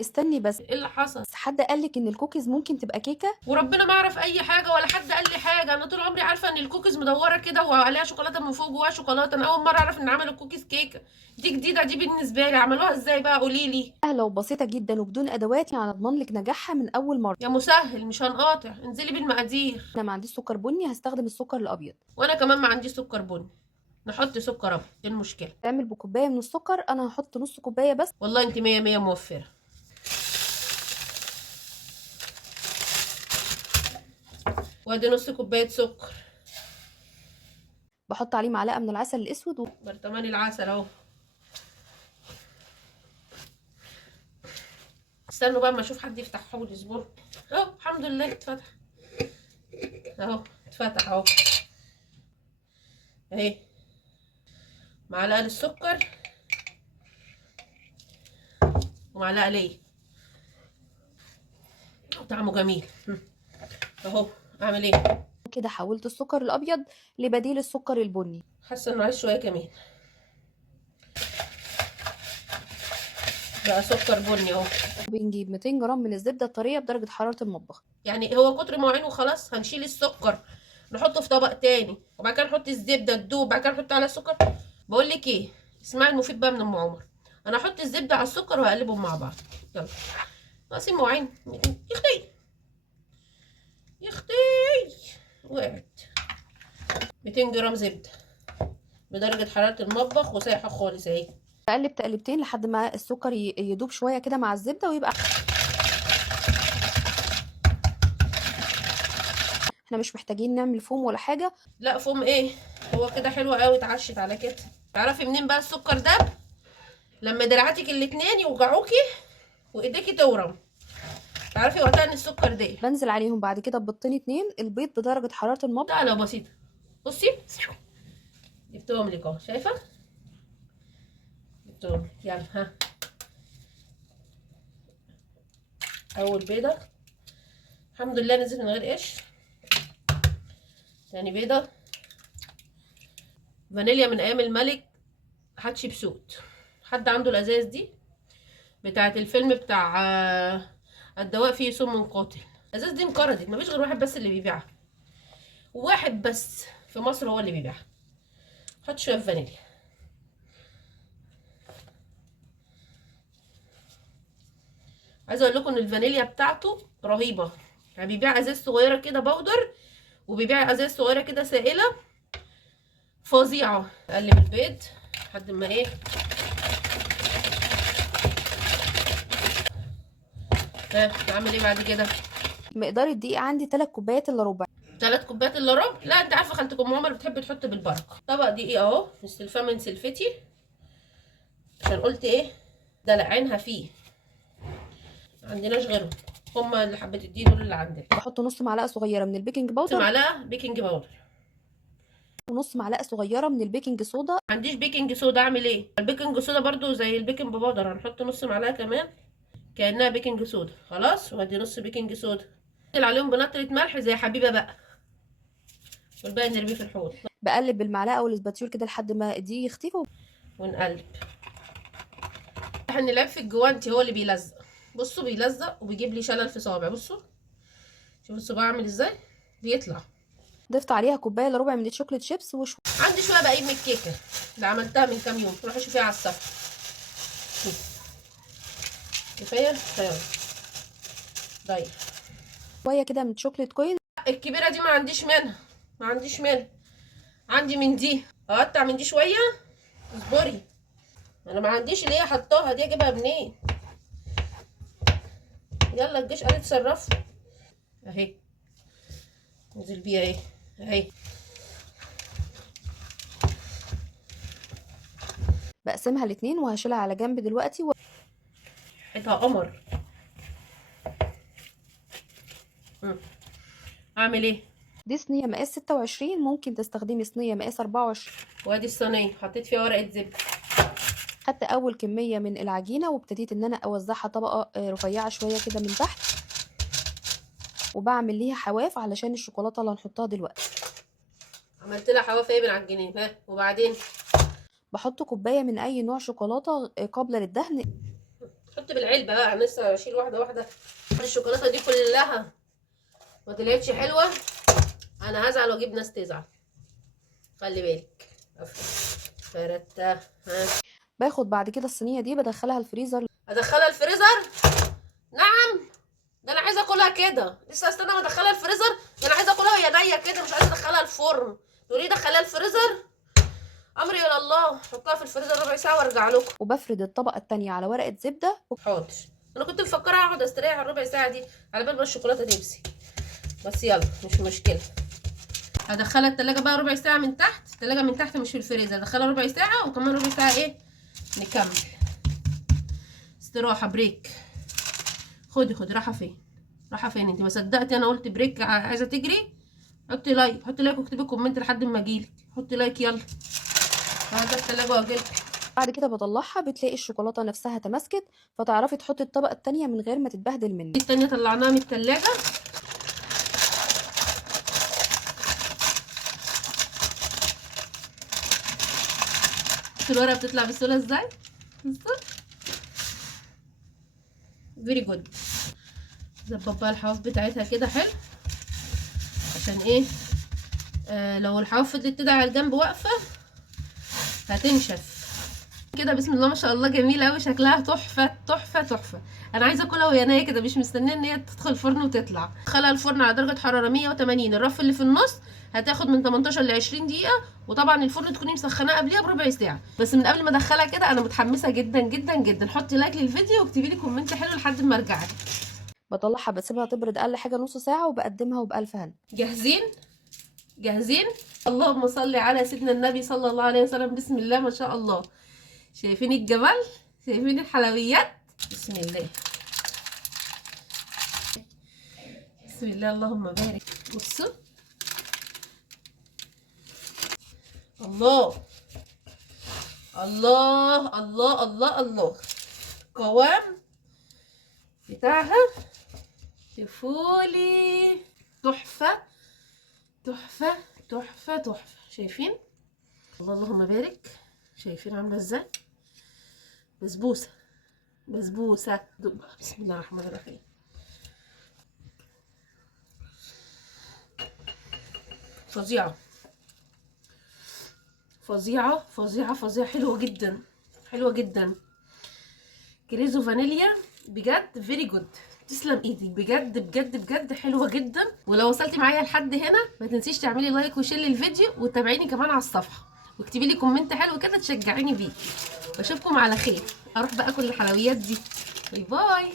استني بس. ايه اللي حصل؟ حد قالك ان الكوكيز ممكن تبقى كيكه؟ وربنا ما اعرف اي حاجه ولا حد قال لي حاجه. انا طول عمري عارفه ان الكوكيز مدوره كده وعليها شوكولاته من فوق جواها شوكولاته. انا اول مره اعرف ان عملوا كوكيز كيكه. دي جديده دي بالنسبه لي. عملوها ازاي بقى؟ قولي لي. سهله وبسيطه جدا وبدون ادوات، يعني اضمن لك نجاحها من اول مره. يا مسهل مش هنقاطع، انزلي بالمقادير. انا ما عنديش سكر بني، هستخدم السكر الابيض. وانا كمان ما عنديش سكر بني. نحط سكر ابيض، ايه المشكله؟ تعمل بكوبايه من السكر، انا هحط نص كوبايه بس. والله انت مية مية موفره. وادي نص كوبايه سكر. بحط عليه معلقه من العسل الاسود برطمان العسل اهو. استنوا بقى اما اشوف حد يفتحهولي. اصبروا اهو. الحمد لله اتفتح اهو. اتفتح اهو. اهي معلقه للسكر ومعلقه ليا. طعمه جميل. اهو. اعمل ايه؟ كده حولت السكر الابيض لبديل السكر البني. حاسه انه عايز شويه كمان. بقى سكر بني اهو. بنجيب 200 جرام من الزبده الطريه بدرجه حراره المطبخ. يعني هو كتر مواعين وخلاص؟ هنشيل السكر نحطه في طبق تاني وبعد كده نحط الزبده تدوب بعد كده نحط عليها السكر؟ بقول لك ايه، اسمعي المفيد بقى من ام عمر. انا احط الزبده على السكر وهقلبهم مع بعض. يلا. ناقصين مواعين. يختي يختي وقعت. 200 جرام زبده بدرجه حراره المطبخ وسايحه خالص اهي. بقلب تقلبتين لحد ما السكر يدوب شويه كده مع الزبده ويبقى. احنا مش محتاجين نعمل فوم ولا حاجه. لا فوم ايه؟ هو كده حلو قوي. اتعشت على كده. تعرفي منين بقى السكر ده؟ لما دراعاتك الاتنين يوجعوكي وايديكي تورم، تعرفي وقتها ان السكر ده. بنزل عليهم بعد كده ببيضتين اتنين، البيض بدرجه حراره المطبخ. سهله وبسيطه. بصي جبتهم لك اهو. شايفه؟ جبتهم لك. يلا ها. اول بيضه الحمد لله نزلت من غير قش. تاني بيضه فانيليا من ايام الملك حتشبسوت. حد عنده الازاز دي بتاعت الفيلم بتاع الدواء فيه سم قاتل؟ الازاز دي انقرضت. مفيش غير واحد بس اللي بيبيعها. واحد بس في مصر هو اللي بيبيعها. حط شويه فانيليا. عايزه اقول لكم ان الفانيليا بتاعته رهيبه. يعني بيبيع ازاز صغيره كده بودر وبيبيع ازاز صغيره كده سائله فظيعه. اقلب البيض لحد ما ايه. ها اعمل ايه بعد كده؟ مقدار الدقيق عندي 3 كوبايات الا ربع. 3 كوبايات الا ربع؟ لا انت عارفه خالتك ام عمر بتحب تحط بالبركه. طبق دقيق اهو مستلفاه من سلفتي عشان قلت ايه دلعينها فيه. ما عندناش غيرهم. هما اللي حبه الدقيق دول اللي عندنا. بحط نص معلقه صغيره من البيكنج نص باودر معلقه بيكنج باودر. ونص معلقه صغيره من البيكنج صودا. ما عنديش بيكنج صودا. اعمل ايه؟ البيكنج صودا برضو زي البيكنج باودر هنحط نص معلقه كمان كانها بيكنج صودا. خلاص وادي نص بيكنج صودا. ننزل عليهم بنطره ملح زي حبيبه بقى والباقي نرميه في الحوض. بقلب بالمعلقه والسباتيول كده لحد ما الدقيق يختفي. ونقلب. احنا العيب في الجوانتي هو اللي بيلزق. بصوا بيلزق وبيجيب لي شلل في صوابع. بصوا شوفوا الصباع عامل ازاي بيطلع. ضفت عليها كوبايه الا ربع من الشوكليت شيبس عندي شويه باقيين من الكيكه اللي عملتها من كام يوم. روحي شوفيها على الصفحه. كفايه كفايه. طيب شويه كده من شوكليت كوين. الكبيره دي ما عنديش منها. ما عنديش منها. عندي من دي. اقطع من دي شويه. اصبري. انا ما عنديش اللي هي حطاها دي. اجيبها منين؟ يلا الجيش قال اتصرفوا. اهي نزل بيها اهي. اهي بقسمها الاتنين وهشيلها على جنب دلوقتي حيطها قمر. اعمل ايه؟ دي صينيه مقاس 26، ممكن تستخدمي صينيه مقاس 24. وادي الصينيه حطيت فيها ورقه زبده. خدت اول كميه من العجينه وابتديت ان انا اوزعها طبقه رفيعه شويه كده من تحت، وبعمل ليها حواف علشان الشوكولاته اللي هنحطها دلوقتي. عملت لها حواف ايه من على الجنين؟ ها وبعدين بحط كوبايه من اي نوع شوكولاته قابله للدهن. حط بالعلبه بقى، انا لسه اشيل واحده واحده. الشوكولاته دي كلها ما طلعتش حلوه، انا هزعل واجيب ناس تزعل. خلي بالك. فردتها. ها، باخد بعد كده الصينيه دي بدخلها الفريزر. ادخلها الفريزر؟ نعم، ده انا عايزه اكلها كده. لسه استنى ما ادخلها الفريزر؟ ده انا عايزه اكلها وهي نيه كده، مش عايزه ادخلها الفرن. تقولي دخلها الفريزر؟ امري الى الله. حطها في الفريزر ربع ساعه وارجع لكم. وبفرد الطبقه التانية على ورقه زبده. حاضر. انا كنت مفكره اقعد استريح الربع ساعه دي على بال ما الشوكولاته تمسك، بس يلا مش مشكله. هدخلها التلاجة بقى ربع ساعه من تحت، التلاجة من تحت مش في الفريزر. هدخلها ربع ساعه وكمان ربع ساعه ايه نكمل استراحه بريك. خدي راحه فين؟ راحه فين انت؟ ما صدقتي انا قلت بريك عايزه تجري. حطي لايك، حطي لايك واكتبي كومنت لحد ما اجيلك. حطي لايك يلا. هذا التلاجة واجيلك. بعد كده بطلعها، بتلاقي الشوكولاته نفسها تماسكت، فتعرفي تحطي الطبقه التانية من غير ما تتبهدل منك. دي التانية طلعناها من التلاجة. شوفي الورقة بتطلع بسهولة ازاي. فيري جود. ظبط بقى الحواف بتاعتها كده حلو، عشان ايه؟ لو الحواف فضلت كده على الجنب واقفة هتنشف كده. بسم الله ما شاء الله، جميله قوي شكلها، تحفه تحفه تحفه. انا عايزه اكلها وهي نيه كده، مش مستنيه ان هي تدخل الفرن وتطلع. خليها الفرن على درجه حراره 180. الرف اللي في النص هتاخد من 18 ل 20 دقيقه، وطبعا الفرن تكوني مسخناه قبليها بربع ساعه. بس من قبل ما ادخلها كده انا متحمسه جدا جدا جدا. حطي لايك للفيديو واكتبي لي كومنت حلو لحد ما ارجع لك. بطلعها بسيبها تبرد اقل حاجه نص ساعه، وبقدمها وبألف هنا. جاهزين؟ جاهزين؟ اللهم صل على سيدنا النبي صلى الله عليه وسلم. بسم الله ما شاء الله. شايفين الجمال؟ شايفين الحلويات؟ بسم الله. بسم الله اللهم بارك. بصوا، الله الله الله الله الله. قوام بتاعها طفولي، تحفة تحفة تحفة تحفة. شايفين؟ الله اللهم بارك. شايفين عاملة ازاي؟ بسبوسة بسبوسة. بسم الله الرحمن الرحيم. فظيعة فظيعة فظيعة فظيعة. حلوة جدا، حلوة جدا. كريزو فانيليا بجد فيري جود. تسلم ايدك بجد بجد بجد، حلوة جدا. ولو وصلتي معايا لحد هنا ما تنسيش تعملي لايك وشير للفيديو، وتابعيني كمان على الصفحة، واكتبي لي كومنت حلو كده تشجعيني بيه. بشوفكم على خير. اروح بقى اكل الحلويات دي. باي باي.